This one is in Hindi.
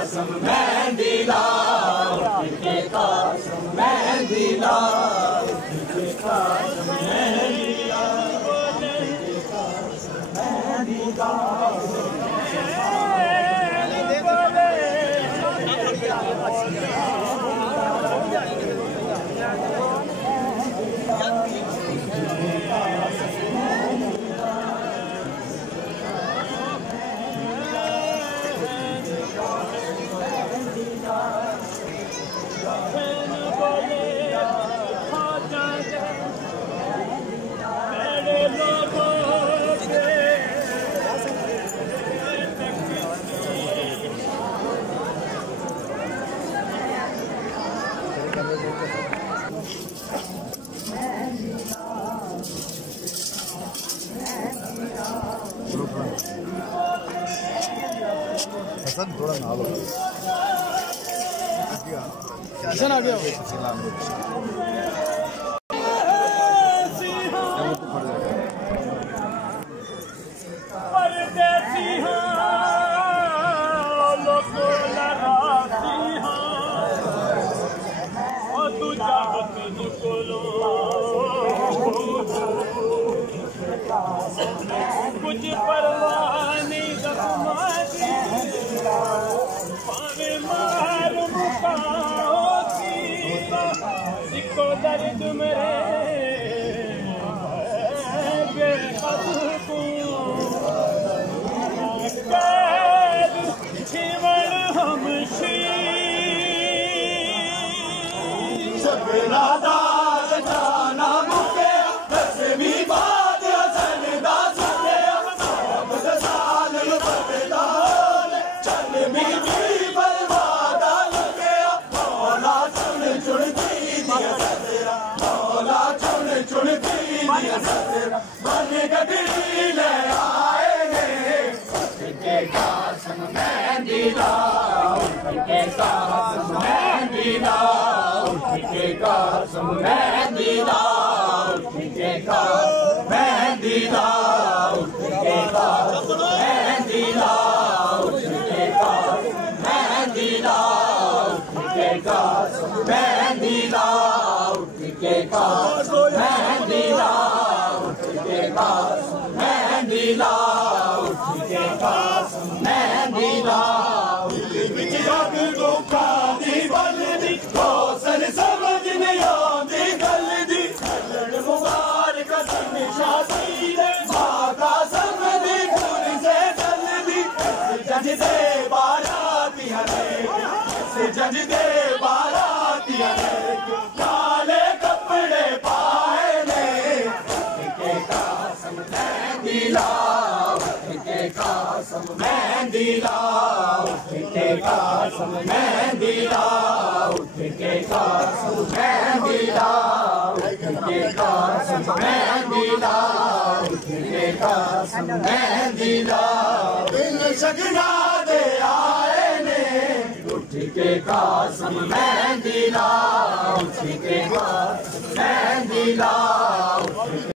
कासम मेहंदी लाओ, उठ के कासम मेहंदी लाओ, उठ के कासम मेहंदी लाओ, मेहंदी लाओ। हसन थोड़ा ना लो हसन आ गया कुछ परवाह नहीं पावे मार मुकाओती सिको दर्द मेरे जीवन हम सबरादार जाना मुके दसवीं बाद हसन दा सुने अब साल बदला चल बीबी बर्बादा लगे मौला चुन चुनती दिया सदरा मौला चुन चुनती दिया सदरा बन गगरी ले आए ने के कासम मेहंदी लाओ के कासम मेहंदी लाओ के कासम मेहंदी लाओ के कासम मेहंदी लाओ के कासम मेहंदी लाओ के कासम मेहंदी लाओ के कासम मेहंदी लाओ के कासम मेहंदी लाओ के कासम मेहंदी लाओ के कासम मेहंदी लाओ विच जग लोका दी बलदी होसन समझ नहीं आंदी गल दी चलन मुबारक दिन शादी दे माता समझी फूल से चल दी जज दे बारातियां ने जज दे बारातियां ने काले कपड़े पाए ने के कासम मेहंदी लाओ के कासम मेहंदी लाओ के कासम मेहंदी लाओ के कासम मेहंदी लाओ के कासम मेहंदी लाओ के कासम मेहंदी लाओ दिन सगना दे आए ने उठ के कासम मेहंदी लाओ के कासम मेहंदी लाओ।